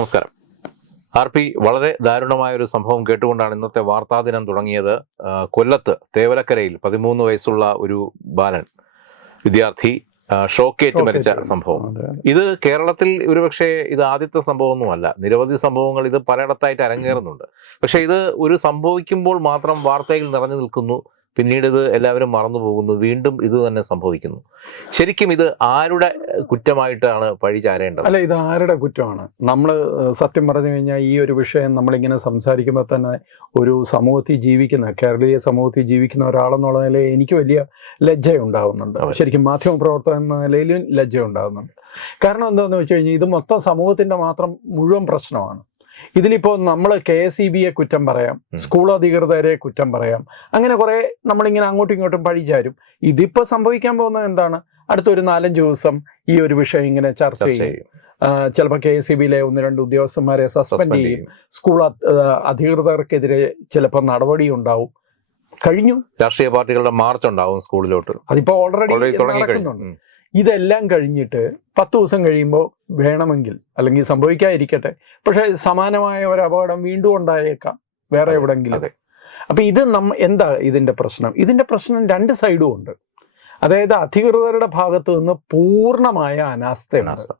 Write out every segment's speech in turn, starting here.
നമസ്കാരം. R P വളരെ ദാരുണമായ ഒരു സംഭവം കേട്ടുകൊണ്ടാണ് ഇന്നത്തെ വാർത്താ ദിനം തുടങ്ങിയത് കൊല്ലത്ത് തേവലക്കരയിൽ പതിമൂന്ന് വയസ്സുള്ള ഒരു ബാലൻ വിദ്യാർത്ഥി ഷോക്കേറ്റ് മരിച്ച സംഭവം. ഇത് കേരളത്തിൽ ഒരുപക്ഷെ ഇത് ആദ്യത്തെ സംഭവമൊന്നുമല്ല. നിരവധി സംഭവങ്ങൾ ഇത് പലയിടത്തായിട്ട് അരങ്ങേറുന്നുണ്ട്. പക്ഷേ ഇത് ഒരു സംഭവിക്കുമ്പോൾ മാത്രം വാർത്തയിൽ നിറഞ്ഞു നിൽക്കുന്നു. പിന്നീട് ഇത് എല്ലാവരും മറന്നു പോകുന്നു. വീണ്ടും ഇത് തന്നെ സംഭവിക്കുന്നു. ശരിക്കും ഇത് ആരുടെ കുറ്റമായിട്ടാണ് പഴി ചാരേണ്ടത്? അല്ല ഇത് ആരുടെ കുറ്റമാണ്? നമ്മൾ സത്യം പറഞ്ഞു കഴിഞ്ഞാൽ ഈ ഒരു വിഷയം നമ്മളിങ്ങനെ സംസാരിക്കുമ്പോൾ തന്നെ ഒരു സമൂഹത്തിൽ ജീവിക്കുന്ന കേരളീയ സമൂഹത്തിൽ ജീവിക്കുന്ന ഒരാളെന്നുള്ള നിലയിൽ എനിക്ക് വലിയ ലജ്ജ ഉണ്ടാകുന്നുണ്ട് ശരിക്കും മാധ്യമ പ്രവർത്തകൻ എന്ന നിലയിലും ലജ്ജ ഉണ്ടാകുന്നുണ്ട് കാരണം എന്താണെന്ന് വെച്ച് കഴിഞ്ഞാൽ ഇത് മൊത്തം സമൂഹത്തിന്റെ മാത്രം മുഴുവൻ പ്രശ്നമാണ്. ഇതിലിപ്പോൾ നമ്മൾ കെ എസ് ഇ ബിയെ കുറ്റം പറയാം സ്കൂൾ അധികൃതരെ കുറ്റം പറയാം. അങ്ങനെ കുറെ നമ്മളിങ്ങനെ അങ്ങോട്ടും ഇങ്ങോട്ടും പഴിചാരും. ഇതിപ്പോ സംഭവിക്കാൻ പോകുന്നത് എന്താണ്? അടുത്തൊരു നാലഞ്ച് ദിവസം ഈ ഒരു വിഷയം ഇങ്ങനെ ചർച്ച ചെയ്യും. ചിലപ്പോൾ കെ എസ് ഇ ബിയിലെ ഒന്ന് രണ്ട് ഉദ്യോഗസ്ഥന്മാരെ സസ്പെൻഡ് ചെയ്യും. സ്കൂൾ അധ- അധികൃതർക്കെതിരെ ചിലപ്പോൾ നടപടി ഉണ്ടാവും. കഴിഞ്ഞു. രാഷ്ട്രീയ പാർട്ടികളുടെ മാർച്ച് ഉണ്ടാവും സ്കൂളിലോട്ട്. അതിപ്പോ ഓൾറെഡി നടക്കുന്നുണ്ട്. ഇതെല്ലാം കഴിഞ്ഞിട്ട് പത്ത് ദിവസം കഴിയുമ്പോൾ വേണമെങ്കിൽ അല്ലെങ്കിൽ സംഭവിക്കാതിരിക്കട്ടെ. പക്ഷേ സമാനമായ ഒരു അപകടം വീണ്ടും ഉണ്ടായേക്കാം. വേറെ എവിടെങ്കിലും. അപ്പം ഇത് നം എന്താ ഇതിന്റെ പ്രശ്നം? ഇതിന്റെ പ്രശ്നം രണ്ട് സൈഡും ഉണ്ട്. അതായത് അധികൃതരുടെ ഭാഗത്ത് നിന്ന് പൂർണമായ അനാസ്ഥയാണ് അനാസ്ഥ.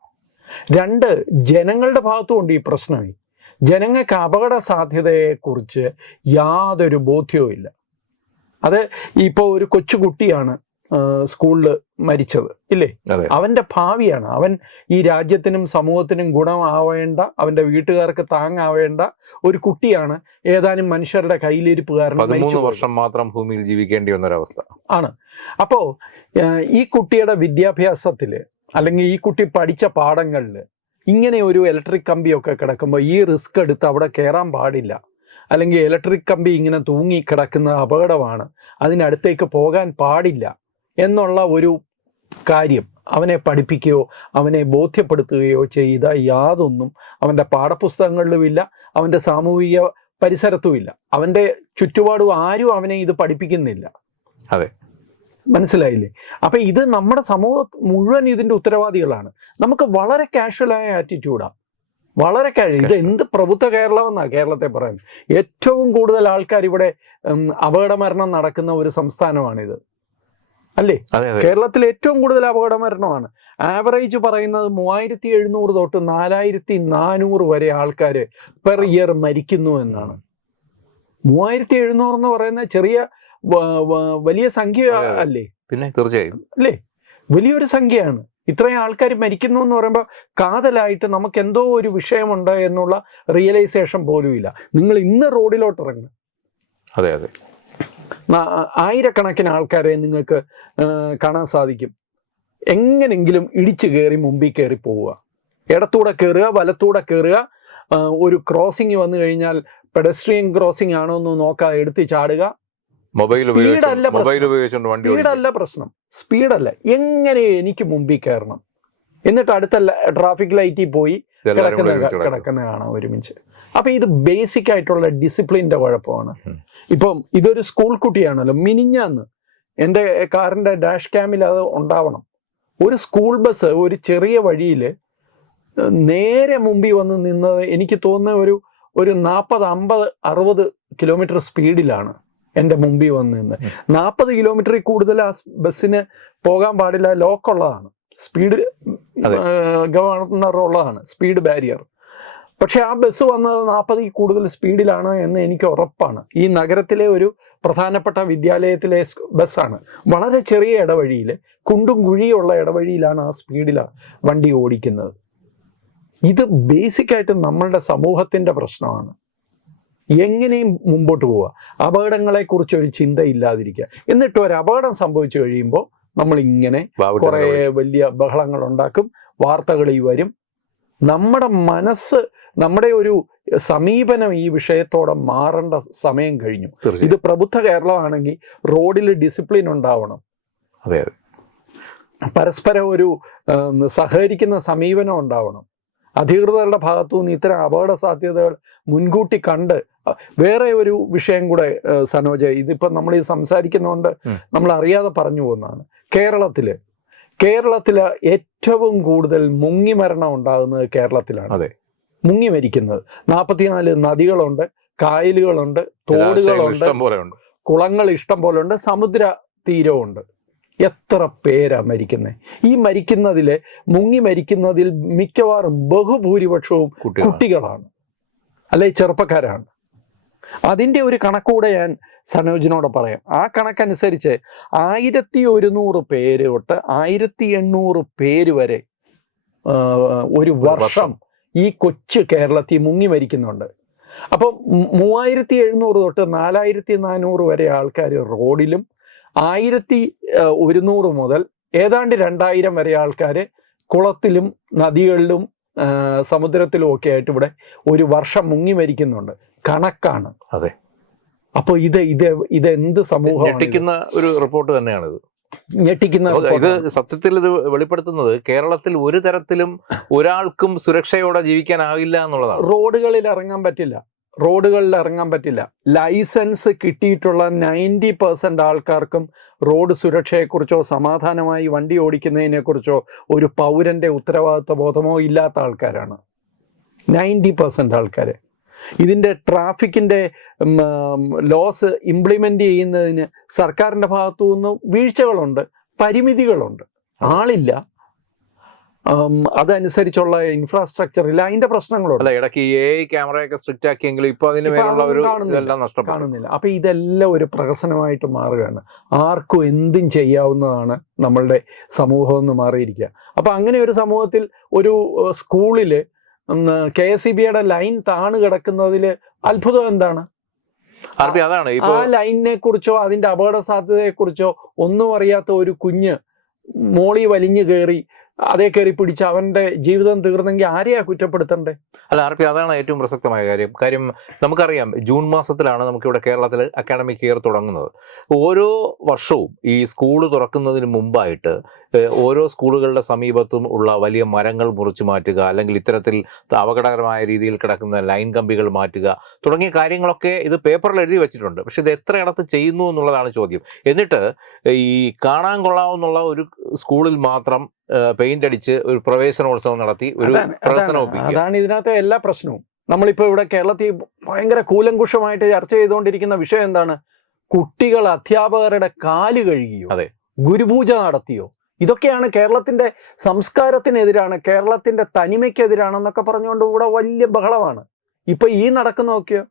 രണ്ട് ജനങ്ങളുടെ ഭാഗത്തും ഉണ്ട് ഈ പ്രശ്നമേ ജനങ്ങൾക്ക് അപകട സാധ്യതയെക്കുറിച്ച് യാതൊരു ബോധ്യവും ഇല്ല അത് ഇപ്പോൾ ഒരു കൊച്ചുകുട്ടിയാണ് സ്കൂളിൽ മരിച്ചത് ഇല്ലേ? അവന്റെ ഭാവിയാണ്. അവൻ ഈ രാജ്യത്തിനും സമൂഹത്തിനും ഗുണമാവേണ്ട അവന്റെ വീട്ടുകാർക്ക് താങ്ങാവേണ്ട ഒരു കുട്ടിയാണ് ഏതാനും മനുഷ്യരുടെ കയ്യിലിരിപ്പ് കാരണം. വർഷം മാത്രം ഭൂമിയിൽ ജീവിക്കേണ്ടി വന്നൊരവസ്ഥ ആണ്. അപ്പോ ഈ കുട്ടിയുടെ വിദ്യാഭ്യാസത്തിൽ അല്ലെങ്കിൽ ഈ കുട്ടി പഠിച്ച പാഠങ്ങളിൽ ഇങ്ങനെ ഒരു ഇലക്ട്രിക് കമ്പിയൊക്കെ കിടക്കുമ്പോൾ ഈ റിസ്ക് എടുത്ത് അവിടെ കയറാൻ പാടില്ല. അല്ലെങ്കിൽ ഇലക്ട്രിക് കമ്പി ഇങ്ങനെ തൂങ്ങി കിടക്കുന്ന അപകടമാണ്. അതിനടുത്തേക്ക് പോകാൻ പാടില്ല. എന്നുള്ള ഒരു കാര്യം അവനെ പഠിപ്പിക്കുകയോ അവനെ ബോധ്യപ്പെടുത്തുകയോ ചെയ്ത യാതൊന്നും അവന്റെ പാഠപുസ്തകങ്ങളിലുമില്ല അവന്റെ സാമൂഹിക പരിസരത്തുമില്ല. അവന്റെ ചുറ്റുപാടും ആരും അവനെ ഇത് പഠിപ്പിക്കുന്നില്ല. അതെ. മനസ്സിലായില്ലേ? അപ്പൊ ഇത് നമ്മുടെ സമൂഹം മുഴുവൻ ഇതിന്റെ ഉത്തരവാദികളാണ്. നമുക്ക് വളരെ കാഷ്വലായ ആറ്റിറ്റ്യൂഡാണ് വളരെ കാഷ്വൽ ഇത് എന്ത് പ്രഭുത്വ കേരളം കേരളത്തെ പറയുന്നത്? ഏറ്റവും കൂടുതൽ ആൾക്കാർ ഇവിടെ അപകട മരണം നടക്കുന്ന ഒരു സംസ്ഥാനമാണിത്. അല്ലേ? കേരളത്തിൽ ഏറ്റവും കൂടുതൽ അപകട മരണമാണ്. ആവറേജ് പറയുന്നത് മൂവായിരത്തി എഴുന്നൂറ് തൊട്ട് നാലായിരത്തി നാനൂറ് വരെ ആൾക്കാർ പെർ ഇയർ മരിക്കുന്നു എന്നാണ്. മൂവായിരത്തി എഴുന്നൂറ് എന്ന് പറയുന്ന ചെറിയ വലിയ സംഖ്യ. അല്ലേ? പിന്നെ തീർച്ചയായും. അല്ലേ? വലിയൊരു സംഖ്യയാണ്. ഇത്രയും ആൾക്കാർ മരിക്കുന്നു എന്ന് പറയുമ്പോൾ കാതലായിട്ട് നമുക്ക് എന്തോ ഒരു വിഷയമുണ്ട് എന്നുള്ള റിയലൈസേഷൻ പോലും ഇല്ല നിങ്ങൾ ഇന്ന് റോഡിലോട്ട് ഇറങ്ങുക അതെ അതെ. ആയിരക്കണക്കിന് ആൾക്കാരെ നിങ്ങൾക്ക് കാണാൻ സാധിക്കും. എങ്ങനെങ്കിലും ഇടിച്ചു കയറി മുമ്പിൽ കയറി പോവുക. ഇടത്തൂടെ കയറുക വലത്തൂടെ കയറുക. ഒരു ക്രോസിംഗ് വന്നു കഴിഞ്ഞാൽ പെഡസ്ട്രിയൻ ക്രോസിംഗ് ആണോ എന്ന് നോക്കാതെ എടുത്ത് ചാടുക. മൊബൈൽ സ്പീഡല്ല പ്രശ്നം. സ്പീഡല്ല എങ്ങനെ എനിക്ക് മുമ്പിൽ കയറണം? എന്നിട്ട് അടുത്ത ട്രാഫിക് ലൈറ്റിൽ പോയി കിടക്കുന്ന കാണാം ഒരുമിച്ച്. അപ്പൊ ഇത് ബേസിക് ആയിട്ടുള്ള ഡിസിപ്ലിന്റെ കുഴപ്പമാണ്. ഇപ്പം ഇതൊരു സ്കൂൾ കുട്ടിയാണല്ലോ മിനിഞ്ഞാന്ന് എന്റെ കാറിന്റെ ഡാഷ് ക്യാമിൽ അത് ഉണ്ടാവണം. ഒരു സ്കൂൾ ബസ് ഒരു ചെറിയ വഴിയിൽ നേരെ മുമ്പിൽ വന്ന് നിന്നത് എനിക്ക് തോന്നുന്ന ഒരു ഒരു നാൽപ്പത് അമ്പത് അറുപത് കിലോമീറ്റർ സ്പീഡിലാണ് എന്റെ മുമ്പിൽ വന്ന് നിന്ന്. നാൽപ്പത് കിലോമീറ്ററിൽ കൂടുതൽ ആ ബസ്സിന് പോകാൻ പാടില്ല ലോക്കുള്ളതാണ് സ്പീഡ് ഗവർണറിന്റെ റോളാണ് ഉള്ളതാണ് സ്പീഡ് ബാരിയർ. പക്ഷേ ആ ബസ് വന്നത് നാൽപ്പതിൽ കൂടുതൽ സ്പീഡിലാണ് എന്ന് എനിക്ക് ഉറപ്പാണ്. ഈ നഗരത്തിലെ ഒരു പ്രധാനപ്പെട്ട വിദ്യാലയത്തിലെ ബസ്സാണ്. വളരെ ചെറിയ ഇടവഴിയിൽ കുണ്ടും കുഴിയുള്ള ഇടവഴിയിലാണ് ആ സ്പീഡിലാണ് വണ്ടി ഓടിക്കുന്നത്. ഇത് ബേസിക്കായിട്ട് നമ്മളുടെ സമൂഹത്തിന്റെ പ്രശ്നമാണ്. എങ്ങനെയും മുമ്പോട്ട് പോവുക. അപകടങ്ങളെക്കുറിച്ച് ഒരു ചിന്ത ഇല്ലാതിരിക്കുക എന്നിട്ട് ഒരു അപകടം സംഭവിച്ചു കഴിയുമ്പോൾ ബാബുട്ടിനെ കുറെ വലിയ ബഹളങ്ങൾ ഉണ്ടാക്കും വാർത്തകളിൽ വരും. നമ്മുടെ മനസ്സ് നമ്മുടെ ഒരു സമീപനം ഈ വിഷയത്തോടെ മാറേണ്ട സമയം കഴിഞ്ഞു. ഇത് പ്രബുദ്ധ കേരളമാണെങ്കിൽ റോഡിൽ ഡിസിപ്ലിൻ ഉണ്ടാവണം. അതെ അതെ. പരസ്പരം ഒരു സഹകരിക്കുന്ന സമീപനം ഉണ്ടാവണം. അധികൃതരുടെ ഭാഗത്തു നിന്ന് ഇത്തരം അപകട സാധ്യതകൾ മുൻകൂട്ടി കണ്ട് വേറെ ഒരു വിഷയം കൂടെ സനോജ ഇതിപ്പം നമ്മൾ ഈ സംസാരിക്കുന്നതുകൊണ്ട്. നമ്മൾ അറിയാതെ പറഞ്ഞു പോകുന്നതാണ്. കേരളത്തിൽ. കേരളത്തിൽ ഏറ്റവും കൂടുതൽ മുങ്ങിമരണം ഉണ്ടാകുന്നത് കേരളത്തിലാണ്. അതെ. മുങ്ങി മരിക്കുന്നത്. നാൽപ്പത്തിനാല് നദികളുണ്ട് കായലുകളുണ്ട് തോടുകളുണ്ട് കുളങ്ങൾ ഇഷ്ടം പോലെ ഉണ്ട് സമുദ്ര തീരമുണ്ട് എത്ര പേരാ മരിക്കുന്നത് ഈ മരിക്കുന്നതിൽ മുങ്ങി മരിക്കുന്നതിൽ മിക്കവാറും ബഹുഭൂരിപക്ഷവും കുട്ടികളാണ്. അല്ലെ ചെറുപ്പക്കാരാണ്. അതിന്റെ ഒരു കണക്കൂടെ ഞാൻ സനോജിനോട് പറയാം. ആ കണക്കനുസരിച്ച് ആയിരത്തി ഒരുന്നൂറ് പേര് തൊട്ട് ആയിരത്തി എണ്ണൂറ് പേര് വരെ ഒരു വർഷം. ഈ കൊച്ചു കേരളത്തിൽ മുങ്ങി മരിക്കുന്നുണ്ട്. അപ്പം മൂവായിരത്തി എഴുന്നൂറ് തൊട്ട് നാലായിരത്തി നാനൂറ് വരെ ആൾക്കാർ റോഡിലും ആയിരത്തി ഒരുന്നൂറ് മുതൽ ഏതാണ്ട് രണ്ടായിരം വരെ ആൾക്കാർ കുളത്തിലും നദികളിലും സമുദ്രത്തിലും ഒക്കെ ആയിട്ട് ഇവിടെ ഒരു വർഷം മുങ്ങി മരിക്കുന്നുണ്ട്. കണക്കാണ്. അതെ. അപ്പോൾ ഇത് ഇത് ഇത് എന്ത് സമൂഹമാണ് ഇത്? ഞെട്ടിക്കുന്ന ഒരു റിപ്പോർട്ട് തന്നെയാണിത്. ഞെട്ടിക്കുന്ന ഇത് സത്യത്തിൽ ഇത് വെളിപ്പെടുത്തുന്നത് കേരളത്തിൽ ഒരു തരത്തിലും ഒരാൾക്കും സുരക്ഷയോടെ ജീവിക്കാനാവില്ല എന്നുള്ളതാണ്. റോഡുകളിൽ ഇറങ്ങാൻ പറ്റില്ല. റോഡുകളിൽ ഇറങ്ങാൻ പറ്റില്ല. ലൈസൻസ് കിട്ടിയിട്ടുള്ള നയന്റി പെർസെന്റ് ആൾക്കാർക്കും റോഡ് സുരക്ഷയെക്കുറിച്ചോ സമാധാനമായി വണ്ടി ഓടിക്കുന്നതിനെക്കുറിച്ചോ ഒരു പൗരന്റെ ഉത്തരവാദിത്വ ബോധമോ ഇല്ലാത്ത ആൾക്കാരാണ്. നയന്റി പെർസെന്റ് ആൾക്കാർ ഇതിന്റെ ട്രാഫിക്കിന്റെ ലോസ് ഇംപ്ലിമെന്റ് ചെയ്യുന്നതിന് സർക്കാരിന്റെ ഭാഗത്തു നിന്ന് വീഴ്ചകളുണ്ട് പരിമിതികളുണ്ട്. ആളില്ല. അതനുസരിച്ചുള്ള ഇൻഫ്രാസ്ട്രക്ചർ ഇല്ല. അതിന്റെ പ്രശ്നങ്ങളുണ്ട്. അല്ല ഇടയ്ക്ക് എ ക്യാമറയൊക്കെ സ്ട്രിക്റ്റ് ആക്കിയെങ്കിലും ഇപ്പൊ അതിന് മേലുള്ള ഒരു കാണുന്നില്ല. ഇതെല്ലാം കാണുന്നില്ല. അപ്പൊ ഇതെല്ലാം ഒരു പ്രഹസനമായിട്ട് മാറുകയാണ്. ആർക്കും എന്തും ചെയ്യാവുന്നതാണ് നമ്മളുടെ സമൂഹം എന്ന് മാറിയിരിക്കുക. അപ്പൊ അങ്ങനെ ഒരു സമൂഹത്തിൽ ഒരു സ്കൂളിൽ സ്കൂളിൽ കെ എസ് ഇ ബിയുടെ ലൈൻ താണു കിടക്കുന്നതിൽ അത്ഭുതം എന്താണ്? അതാണ്. ഇപ്പൊ ആ ലൈനിനെ കുറിച്ചോ അതിന്റെ അപകട സാധ്യതയെ കുറിച്ചോ ഒന്നും അറിയാത്ത ഒരു കുഞ്ഞ് മോളി വലിഞ്ഞു കയറി അതേ കയറി പിടിച്ച് അവന്റെ ജീവിതം തീർന്നെങ്കിൽ ആരെയാ കുറ്റപ്പെടുത്തണ്ടേ? അല്ല ആർ പി അതാണ് ഏറ്റവും പ്രസക്തമായ കാര്യം. കാര്യം നമുക്കറിയാം ജൂൺ മാസത്തിലാണ് നമുക്കിവിടെ കേരളത്തിൽ അക്കാഡമിക് ഇയർ തുടങ്ങുന്നത്. ഓരോ വർഷവും ഈ സ്കൂൾ തുറക്കുന്നതിന് മുമ്പായിട്ട് ഓരോ സ്കൂളുകളുടെ സമീപത്തും ഉള്ള വലിയ മരങ്ങൾ മുറിച്ചു മാറ്റുക അല്ലെങ്കിൽ ഇത്തരത്തിൽ അപകടകരമായ രീതിയിൽ കിടക്കുന്ന ലൈൻ കമ്പികൾ മാറ്റുക തുടങ്ങിയ കാര്യങ്ങളൊക്കെ ഇത് പേപ്പറിൽ എഴുതി വെച്ചിട്ടുണ്ട്. പക്ഷെ ഇത് എത്രയിടത്ത് ചെയ്യുന്നു എന്നുള്ളതാണ് ചോദ്യം. എന്നിട്ട് ഈ കാണാൻ കൊള്ളാവുന്നുള്ള ഒരു സ്കൂളിൽ മാത്രം പെയിന്റ് അടിച്ച് ഒരു പ്രവേശനോത്സവം നടത്തി ഒരു അതാണ് പ്രഹസനം അതാണ് ഇതിനകത്തെ എല്ലാ പ്രശ്നവും. നമ്മളിപ്പോൾ ഇവിടെ കേരളത്തിൽ ഭയങ്കര കൂലങ്കുഷമായിട്ട് ചർച്ച ചെയ്തുകൊണ്ടിരിക്കുന്ന വിഷയം എന്താണ്? കുട്ടികൾ അധ്യാപകരുടെ കാൽ കഴുകിയോ? അതെ. ഗുരുപൂജ നടത്തിയോ? ഇതൊക്കെയാണ് കേരളത്തിന്റെ സംസ്കാരത്തിനെതിരാണ് കേരളത്തിന്റെ തനിമയ്ക്കെതിരാണെന്നൊക്കെ പറഞ്ഞുകൊണ്ട് ഇവിടെ വലിയ ബഹളമാണ്. ഇപ്പൊ ഈ നടക്കുന്ന നോക്കിയോ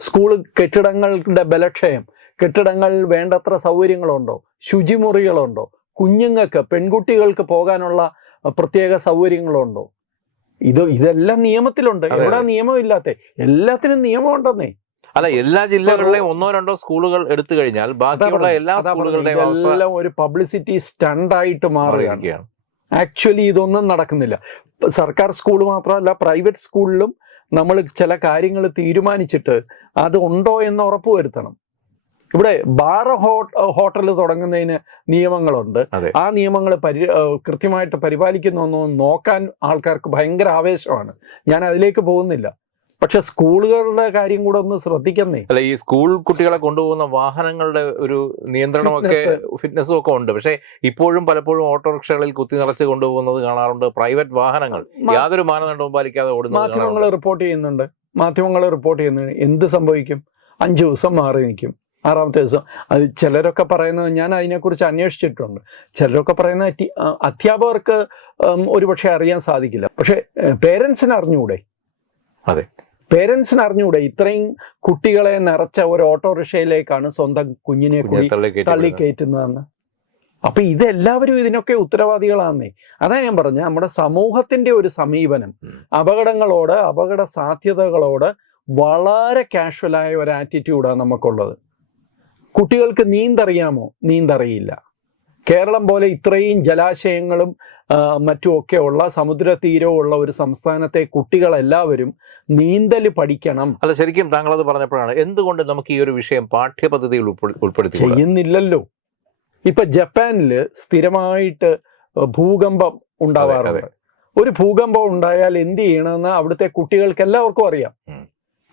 സ്കൂൾ കെട്ടിടങ്ങളുടെ ബലക്ഷയം കെട്ടിടങ്ങൾ വേണ്ടത്ര സൗകര്യങ്ങളുണ്ടോ? ശുചിമുറികളുണ്ടോ? കുഞ്ഞുങ്ങൾക്ക് പെൺകുട്ടികൾക്ക് പോകാനുള്ള പ്രത്യേക സൗകര്യങ്ങളുണ്ടോ? ഇത് ഇതെല്ലാം നിയമത്തിലുണ്ട്. എവിടെ. നിയമമില്ലാത്ത? എല്ലാത്തിനും നിയമം ഉണ്ടെന്നേ അല്ല എല്ലാ ജില്ലകളിലെയും ഒന്നോ രണ്ടോ സ്കൂളുകൾ എടുത്തു കഴിഞ്ഞാൽ ബാക്കിയുള്ള എല്ലാ സ്കൂളുകളുടെയും എല്ലാം ഒരു പബ്ലിസിറ്റി സ്റ്റണ്ടായിട്ട് മാറുകയാണ്. ആക്ച്വലി ഇതൊന്നും നടക്കുന്നില്ല. സർക്കാർ സ്കൂൾ മാത്രമല്ല പ്രൈവറ്റ് സ്കൂളിലും നമ്മൾ ചില കാര്യങ്ങൾ തീരുമാനിച്ചിട്ട് അത് ഉണ്ടോ എന്ന് ഉറപ്പുവരുത്തണം. ഇവിടെ ബാർ ഹോട്ടൽ തുടങ്ങുന്നതിന് നിയമങ്ങളുണ്ട്. ആ നിയമങ്ങൾ പരി കൃത്യമായിട്ട് പരിപാലിക്കുന്നൊന്നും നോക്കാൻ ആൾക്കാർക്ക് ഭയങ്കര ആവേശമാണ്. ഞാൻ അതിലേക്ക് പോകുന്നില്ല. പക്ഷെ സ്കൂളുകളുടെ കാര്യം കൂടെ ഒന്ന് ശ്രദ്ധിക്കുന്നേ. അല്ല ഈ സ്കൂൾ കുട്ടികളെ കൊണ്ടുപോകുന്ന വാഹനങ്ങളുടെ ഒരു നിയന്ത്രണമൊക്കെ ഫിറ്റ്നസ്സും ഒക്കെ ഉണ്ട്. പക്ഷേ ഇപ്പോഴും പലപ്പോഴും ഓട്ടോറിക്ഷകളിൽ കുത്തി നിറച്ച് കൊണ്ടുപോകുന്നത് കാണാറുണ്ട് പ്രൈവറ്റ് വാഹനങ്ങൾ. യാതൊരു മാനദണ്ഡവും പാലിക്കാതെ ഓടുന്നു മാധ്യമങ്ങൾ റിപ്പോർട്ട് ചെയ്യുന്നുണ്ട്. മാധ്യമങ്ങൾ റിപ്പോർട്ട് ചെയ്യുന്നുണ്ട്. എന്ത് സംഭവിക്കും? അഞ്ചു ദിവസം മാറി നിൽക്കും. ആറാമത്തെ ദിവസം. അത് ചിലരൊക്കെ പറയുന്നത് ഞാൻ അതിനെക്കുറിച്ച് അന്വേഷിച്ചിട്ടുണ്ട്. ചിലരൊക്കെ പറയുന്ന അധ്യാപകർക്ക് ഒരുപക്ഷെ അറിയാൻ സാധിക്കില്ല. പക്ഷെ പേരൻസിന് അറിഞ്ഞുകൂടെ അതെ. പേരൻസിന് അറിഞ്ഞുകൂടെ ഇത്രയും കുട്ടികളെ നിറച്ച ഒരു ഓട്ടോറിക്ഷയിലേക്കാണ് സ്വന്തം കുഞ്ഞിനെ തള്ളി കയറ്റി കയറ്റുന്നതെന്ന്. അപ്പൊ ഇതെല്ലാവരും ഇതിനൊക്കെ ഉത്തരവാദികളാന്നേ. അതാ ഞാൻ പറഞ്ഞ നമ്മുടെ സമൂഹത്തിന്റെ ഒരു സമീപനം. അപകടങ്ങളോട് അപകട സാധ്യതകളോട് വളരെ കാഷ്വലായ ഒരു ആറ്റിറ്റ്യൂഡാണ് നമുക്കുള്ളത്. കുട്ടികൾക്ക് നീന്തറിയാമോ? നീന്തറിയില്ല. കേരളം പോലെ ഇത്രയും ജലാശയങ്ങളും മറ്റുമൊക്കെ ഉള്ള സമുദ്ര തീരവും ഉള്ള ഒരു സംസ്ഥാനത്തെ കുട്ടികളെല്ലാവരും നീന്തൽ പഠിക്കണം. അല്ല ശരിക്കും താങ്കൾ അത് പറഞ്ഞപ്പോഴാണ് എന്തുകൊണ്ട് നമുക്ക് ഈ ഒരു വിഷയം പാഠ്യപദ്ധതിയിൽ ഉൾപ്പെ- ഉൾപ്പെടുത്തി ചെയ്യുന്നില്ലല്ലോ. ഇപ്പൊ ജപ്പാനിൽ സ്ഥിരമായിട്ട് ഭൂകമ്പം ഉണ്ടാവാറുണ്ട്. ഒരു ഭൂകമ്പം ഉണ്ടായാൽ എന്ത് ചെയ്യണമെന്ന് അവിടുത്തെ കുട്ടികൾക്ക് എല്ലാവർക്കും അറിയാം.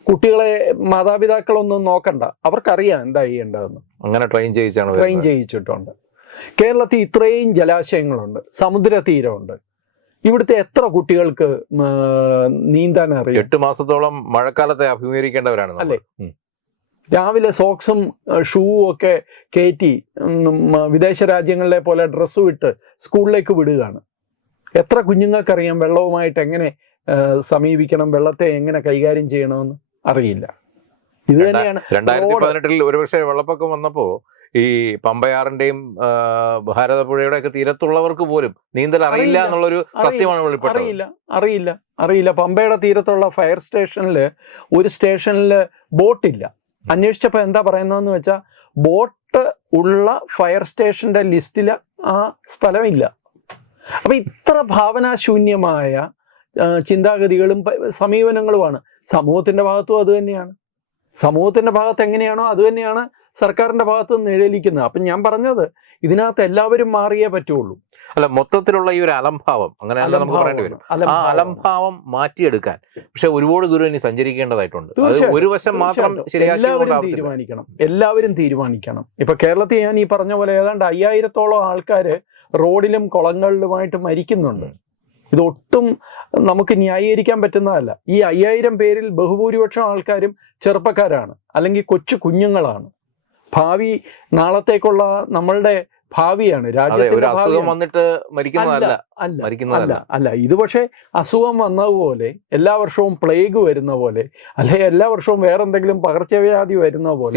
കുട്ടികളെ മാതാപിതാക്കളൊന്നും നോക്കണ്ട. അവർക്കറിയാം എന്താ ചെയ്യേണ്ടതെന്ന് അങ്ങനെ ട്രെയിൻ ചെയ്യിച്ചാണ് ട്രെയിൻ ചെയ്യിച്ചിട്ടുണ്ട്. കേരളത്തിൽ ഇത്രയും ജലാശയങ്ങളുണ്ട്. സമുദ്ര തീരമുണ്ട് ഇവിടുത്തെ എത്ര കുട്ടികൾക്ക് നീന്താൻ അറിയാം? എട്ട് മാസത്തോളം മഴക്കാലത്തെ അഭിമുഖീകരിക്കേണ്ടവരാണ് അല്ലേ? രാവിലെ സോക്സും ഷൂവും ഒക്കെ കയറ്റി വിദേശ രാജ്യങ്ങളിലെ പോലെ ഡ്രസ്സും ഇട്ട് സ്കൂളിലേക്ക് വിടുകയാണ്. എത്ര കുഞ്ഞുങ്ങൾക്കറിയാം വെള്ളവുമായിട്ട് എങ്ങനെ സമീപിക്കണം വെള്ളത്തെ എങ്ങനെ കൈകാര്യം ചെയ്യണമെന്ന്? അറിയില്ല. ഇത് തന്നെയാണ്. രണ്ടായിരത്തി പതിനെട്ടിൽ ഒരുപക്ഷെ വെള്ളപ്പൊക്കം വന്നപ്പോ ഈ പമ്പയാറിന്റെയും ഭാരതപ്പുഴയുടെ ഒക്കെ തീരത്തുള്ളവർക്ക് പോലും നീന്തൽ അറിയില്ല. എന്നുള്ളൊരു സത്യമാണ് വെളിപ്പെട്ടത്. അറിയില്ല. അറിയില്ല. അറിയില്ല. പമ്പയുടെ തീരത്തുള്ള ഫയർ സ്റ്റേഷനിൽ ഒരു സ്റ്റേഷനിൽ ബോട്ടില്ല. അന്വേഷിച്ചപ്പോൾ എന്താ പറയുന്നതെന്ന് വെച്ചാൽ ബോട്ട് ഉള്ള ഫയർ സ്റ്റേഷന്റെ ലിസ്റ്റിൽ ആ സ്ഥലമില്ല. അപ്പൊ ഇത്ര ഭാവനാശൂന്യമായ ചിന്താഗതികളും സമീപനങ്ങളുമാണ്. സമൂഹത്തിന്റെ ഭാഗത്തും അത് തന്നെയാണ്. സമൂഹത്തിന്റെ ഭാഗത്ത് എങ്ങനെയാണോ അത് തന്നെയാണ് സർക്കാരിന്റെ ഭാഗത്ത് നിഴലിക്കുന്നത്. അപ്പം ഞാൻ പറഞ്ഞത് ഇതിനകത്ത് എല്ലാവരും മാറിയേ പറ്റുള്ളൂ. അല്ല മൊത്തത്തിലുള്ള ഈ ഒരു അലംഭാവം. അങ്ങനെ നമുക്ക് പറയേണ്ടി വരും. ആ. അലംഭാവം മാറ്റിയെടുക്കാൻ. പക്ഷെ ഒരുപാട് ദൂരം ഇനി സഞ്ചരിക്കേണ്ടതായിട്ടുണ്ട്. ഒരു വശം മാത്രം എല്ലാവരും തീരുമാനിക്കണം. എല്ലാവരും തീരുമാനിക്കണം. ഇപ്പൊ കേരളത്തിൽ ഞാൻ ഈ പറഞ്ഞ പോലെ ഏതാണ്ട് അയ്യായിരത്തോളം ആൾക്കാര് റോഡിലും കുളങ്ങളിലുമായിട്ട് മരിക്കുന്നുണ്ട്. ഇതൊട്ടും നമുക്ക് ന്യായീകരിക്കാൻ പറ്റുന്നതല്ല. ഈ അയ്യായിരം പേരിൽ ബഹുഭൂരിപക്ഷം ആൾക്കാരും ചെറുപ്പക്കാരാണ് അല്ലെങ്കിൽ കൊച്ചു കുഞ്ഞുങ്ങളാണ്. ഭാവി നാളത്തേക്കുള്ള നമ്മളുടെ ഭാവിയാണ് രാജ്യത്തിന്റെ അസുഖം വന്നിട്ട് മരിക്കുന്നതല്ല അല്ല അല്ല ഇത് പക്ഷേ അസുഖം വന്നതുപോലെ എല്ലാ വർഷവും പ്ലേഗ് വരുന്ന പോലെ അല്ലെ എല്ലാ വർഷവും വേറെ എന്തെങ്കിലും പകർച്ചവ്യാധി വരുന്ന പോലെ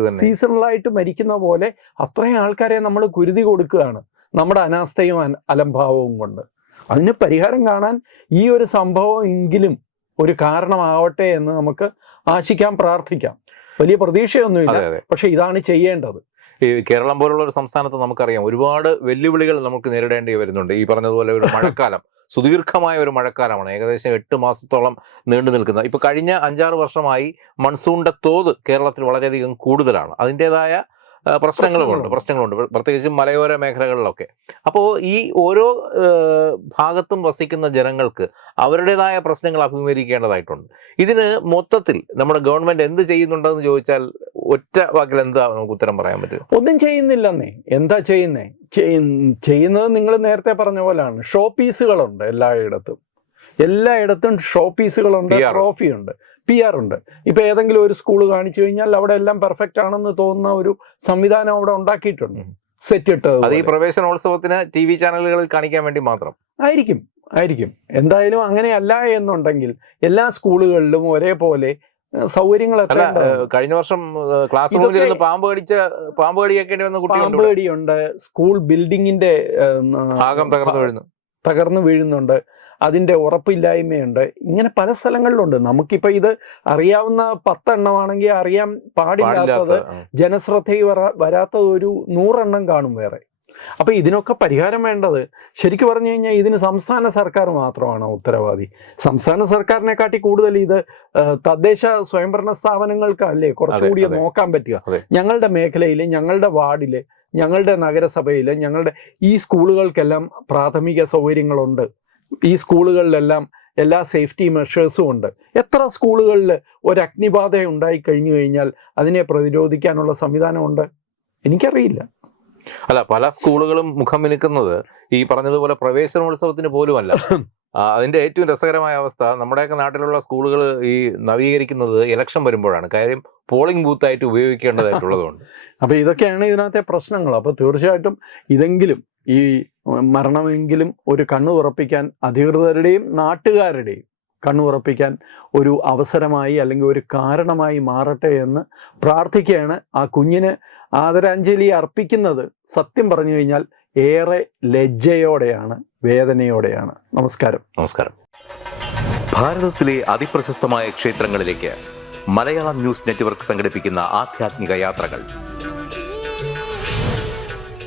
തന്നെ. സീസണലായിട്ട് മരിക്കുന്ന പോലെ അത്രയും ആൾക്കാരെ നമ്മൾ കുരുതി കൊടുക്കുകയാണ് നമ്മുടെ അനാസ്ഥയും അലംഭാവവും കൊണ്ട്. അതിന് പരിഹാരം കാണാൻ ഈ ഒരു സംഭവം എങ്കിലും ഒരു കാരണമാവട്ടെ എന്ന് നമുക്ക് ആശിക്കാം പ്രാർത്ഥിക്കാം. വലിയ പ്രതീക്ഷയൊന്നുമില്ല. പക്ഷെ ഇതാണ് ചെയ്യേണ്ടത്. ഈ കേരളം പോലുള്ള ഒരു സംസ്ഥാനത്ത് നമുക്കറിയാം ഒരുപാട് വെല്ലുവിളികൾ നമുക്ക് നേരിടേണ്ടി വരുന്നുണ്ട്. ഈ പറഞ്ഞതുപോലെ ഒരു മഴക്കാലം സുദീർഘമായ ഒരു മഴക്കാലമാണ്. ഏകദേശം എട്ട് മാസത്തോളം നീണ്ടു നിൽക്കുന്ന ഇപ്പൊ കഴിഞ്ഞ അഞ്ചാറ് വർഷമായി മൺസൂണിന്റെ തോത് കേരളത്തിൽ വളരെയധികം കൂടുതലാണ്. അതിന്റെതായ പ്രശ്നങ്ങളുമുണ്ട് പ്രശ്നങ്ങളുണ്ട്. പ്രശ്നങ്ങളുണ്ട്. പ്രത്യേകിച്ചും മലയോര മേഖലകളിലൊക്കെ. അപ്പോൾ ഈ ഓരോ ഭാഗത്തും വസിക്കുന്ന ജനങ്ങൾക്ക് അവരുടേതായ പ്രശ്നങ്ങൾ അഭിമുഖീകരിക്കേണ്ടതായിട്ടുണ്ട്. ഇതിന് മൊത്തത്തിൽ നമ്മുടെ ഗവൺമെന്റ് എന്ത് ചെയ്യുന്നുണ്ടെന്ന് ചോദിച്ചാൽ ഒറ്റ വാക്കിൽ എന്താ നമുക്ക് ഉത്തരം പറയാൻ പറ്റും ഒന്നും ചെയ്യുന്നില്ലെന്നേ. എന്താ ചെയ്യുന്നേ? ചെയ്- ചെയ്യുന്നത് നിങ്ങൾ നേരത്തെ പറഞ്ഞ പോലെയാണ്. ഷോപ്പീസുകളുണ്ട് എല്ലായിടത്തും. എല്ലായിടത്തും ഷോ പീസുകളുണ്ട് PR. ട്രോഫി ഉണ്ട് പി ആർ ഉണ്ട് ഇപ്പൊ ഏതെങ്കിലും ഒരു സ്കൂൾ കാണിച്ചു കഴിഞ്ഞാൽ അവിടെ എല്ലാം പെർഫെക്റ്റ് ആണെന്ന് തോന്നുന്ന ഒരു സംവിധാനം അവിടെ ഉണ്ടാക്കിയിട്ടുണ്ട്. സെറ്റ് ഇട്ടത് അത് ഈ. പ്രവേശനോത്സവത്തിന് ടി വി ചാനലുകളിൽ കാണിക്കാൻ വേണ്ടി മാത്രം? ആയിരിക്കും ആയിരിക്കും. എന്തായാലും അങ്ങനെയല്ല എന്നുണ്ടെങ്കിൽ എല്ലാ സ്കൂളുകളിലും ഒരേപോലെ സൗകര്യങ്ങൾ കഴിഞ്ഞ വർഷം ക്ലാസ് റൂമിൽ പാമ്പ് കടിച്ച പാമ്പ് കടിയൊക്കെ വന്ന പാമ്പ് കടിയുണ്ട്. സ്കൂൾ ബിൽഡിങ്ങിന്റെ ഭാഗം തകർന്നു വീഴുന്നു. തകർന്നു വീഴുന്നുണ്ട്. അതിന്റെ ഉറപ്പില്ലായ്മയുണ്ട്. ഇങ്ങനെ പല സ്ഥലങ്ങളിലുണ്ട്. നമുക്കിപ്പോൾ ഇത് അറിയാവുന്ന പത്തെണ്ണമാണെങ്കിൽ അറിയാൻ പാടില്ലാത്തത്. ജനശ്രദ്ധയിൽ വരാ വരാത്തത് ഒരു നൂറെണ്ണം കാണും വേറെ. അപ്പൊ ഇതിനൊക്കെ പരിഹാരം വേണ്ടത് ശരിക്കും പറഞ്ഞു കഴിഞ്ഞാൽ ഇതിന് സംസ്ഥാന സർക്കാർ മാത്രമാണ് ഉത്തരവാദി. സംസ്ഥാന സർക്കാരിനെക്കാട്ടി കൂടുതൽ ഇത് തദ്ദേശ സ്വയംഭരണ സ്ഥാപനങ്ങൾക്കല്ലേ കുറച്ചുകൂടി നോക്കാൻ പറ്റുക. ഞങ്ങളുടെ മേഖലയിൽ ഞങ്ങളുടെ വാർഡിൽ ഞങ്ങളുടെ നഗരസഭയിൽ ഞങ്ങളുടെ ഈ സ്കൂളുകൾക്കെല്ലാം പ്രാഥമിക സൗകര്യങ്ങളുണ്ട്. ഈ സ്കൂളുകളിലെല്ലാം എല്ലാ സേഫ്റ്റി മെഷേഴ്സും ഉണ്ട്. എത്ര സ്കൂളുകളിൽ ഒരു അഗ്നിബാധ ഉണ്ടായി കഴിഞ്ഞു കഴിഞ്ഞാൽ അതിനെ പ്രതിരോധിക്കാനുള്ള സംവിധാനമുണ്ട്? എനിക്കറിയില്ല. അല്ല പല സ്കൂളുകളും മുഖം മിനുക്കുന്നത് ഈ പറഞ്ഞതുപോലെ പ്രവേശനോത്സവത്തിന് പോലുമല്ല. അതിന്റെ ഏറ്റവും രസകരമായ അവസ്ഥ നമ്മുടെയൊക്കെ നാട്ടിലുള്ള സ്കൂളുകൾ ഈ നവീകരിക്കുന്നത് ഇലക്ഷൻ വരുമ്പോഴാണ്. കാര്യം പോളിംഗ് ബൂത്തായിട്ട് ഉപയോഗിക്കേണ്ടതായിട്ടുള്ളതുകൊണ്ട്. അപ്പോൾ ഇതൊക്കെയാണ് ഇതിനകത്തെ പ്രശ്നങ്ങൾ. അപ്പോൾ തീർച്ചയായിട്ടും ഇതെങ്കിലും ഈ മരണമെങ്കിലും ഒരു കണ്ണു ഉറപ്പിക്കാൻ അധികൃതരുടെയും നാട്ടുകാരുടെയും കണ്ണു ഉറപ്പിക്കാൻ ഒരു അവസരമായി അല്ലെങ്കിൽ ഒരു കാരണമായി മാറട്ടെ എന്ന് പ്രാർത്ഥിക്കുകയാണ്. ആ കുഞ്ഞിന് ആദരാഞ്ജലി അർപ്പിക്കുന്നത് സത്യം പറഞ്ഞു കഴിഞ്ഞാൽ ഏറെ ലജ്ജയോടെയാണ് വേദനയോടെയാണ്. നമസ്കാരം. നമസ്കാരം. ഭാരതത്തിലെ അതിപ്രശസ്തമായ ക്ഷേത്രങ്ങളിലേക്ക് മലയാളം ന്യൂസ് നെറ്റ്വർക്ക് സംഘടിപ്പിക്കുന്ന ആധ്യാത്മിക യാത്രകൾ.